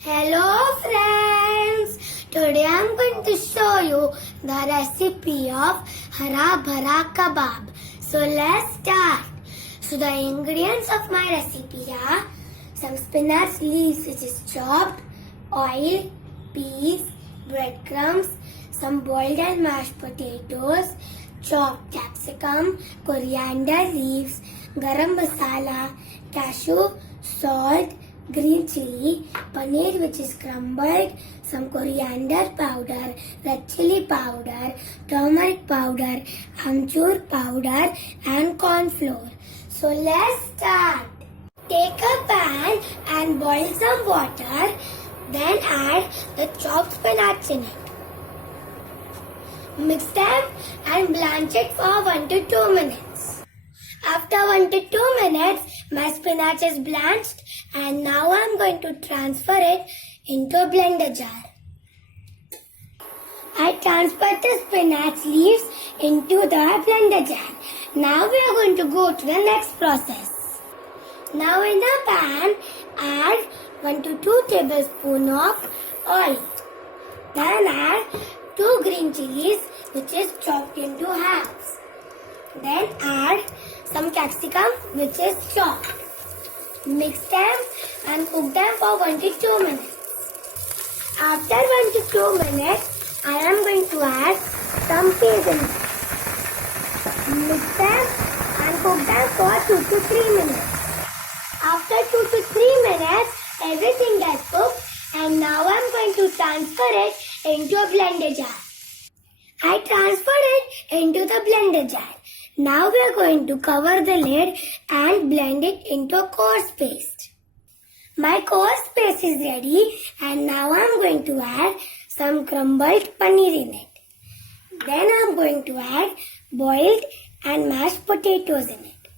Hello friends! Today I am going to show you the recipe of Hara Bhara Kabab. So let's start. So the ingredients of my recipe are some spinach leaves which is chopped, oil, peas, breadcrumbs, some boiled and mashed potatoes, chopped capsicum, coriander leaves, garam masala, cashew, salt, green chili, paneer which is crumbled, some coriander powder, red chili powder, turmeric powder, amchur powder and corn flour. So let's start. Take a pan and boil some water, then add the chopped spinach in it. Mix them and blanch it for 1 to 2 minutes. After 1 to 2 minutes, my spinach is blanched and now I am going to transfer it into a blender jar. I transferred the spinach leaves into the blender jar. Now we are going to go to the next process. Now in the pan, add 1 to 2 tablespoons of oil. Then add 2 green chilies which is chopped into halves. Then add some capsicum which is chopped. Mix them and cook them for 1 to 2 minutes. After 1 to 2 minutes, I am going to add some peas in it. Mix them and cook them for 2 to 3 minutes. After 2 to 3 minutes, everything gets cooked and now I am going to transfer it into a blender jar. I transferred it into the blender jar. Now we are going to cover the lid and blend it into a coarse paste. My coarse paste is ready and now I am going to add some crumbled paneer in it. Then I am going to add boiled and mashed potatoes in it.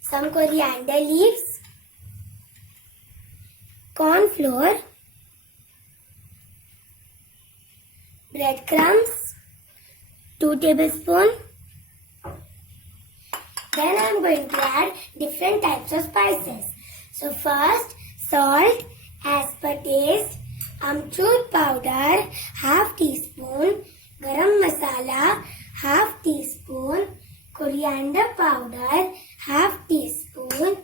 Some coriander leaves, corn flour, breadcrumbs, 2 tablespoons. Then I am going to add different types of spices. So first, salt as per taste, amchur powder half teaspoon, garam masala half teaspoon, coriander powder half teaspoon,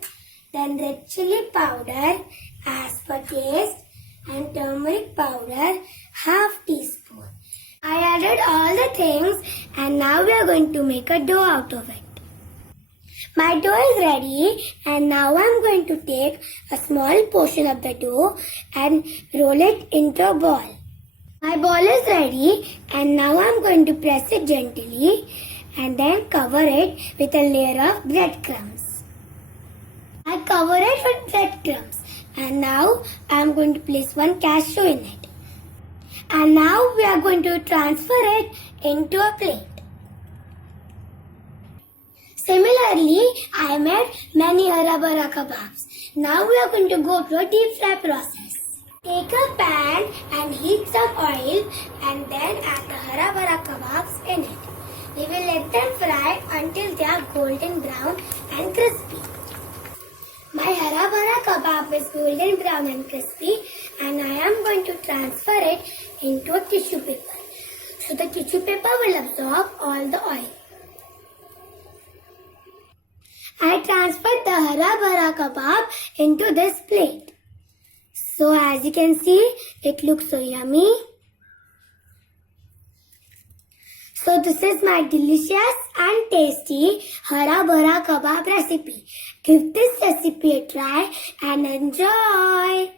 then red chili powder as per taste and turmeric powder half teaspoon. I added all the things and now we are going to make a dough out of it. My dough is ready and now I am going to take a small portion of the dough and roll it into a ball. My ball is ready and now I am going to press it gently and then cover it with a layer of breadcrumbs. I cover it with breadcrumbs and now I am going to place 1 cashew in it. And now we are going to transfer it into a plate. Similarly, I made many Hara Bhara Kababs. Now we are going to go to a deep fry process. Take a pan and heat some oil and then add the Hara Bhara Kababs in it. We will let them fry until they are golden brown and crispy. My Hara Bhara Kabab is golden brown and crispy and I am going to transfer it into a tissue paper. So the tissue paper will absorb all the oil. I transferred the Hara Bhara Kabab into this plate. So as you can see, it looks so yummy. So this is my delicious and tasty Hara Bhara Kabab recipe. Give this recipe a try and enjoy.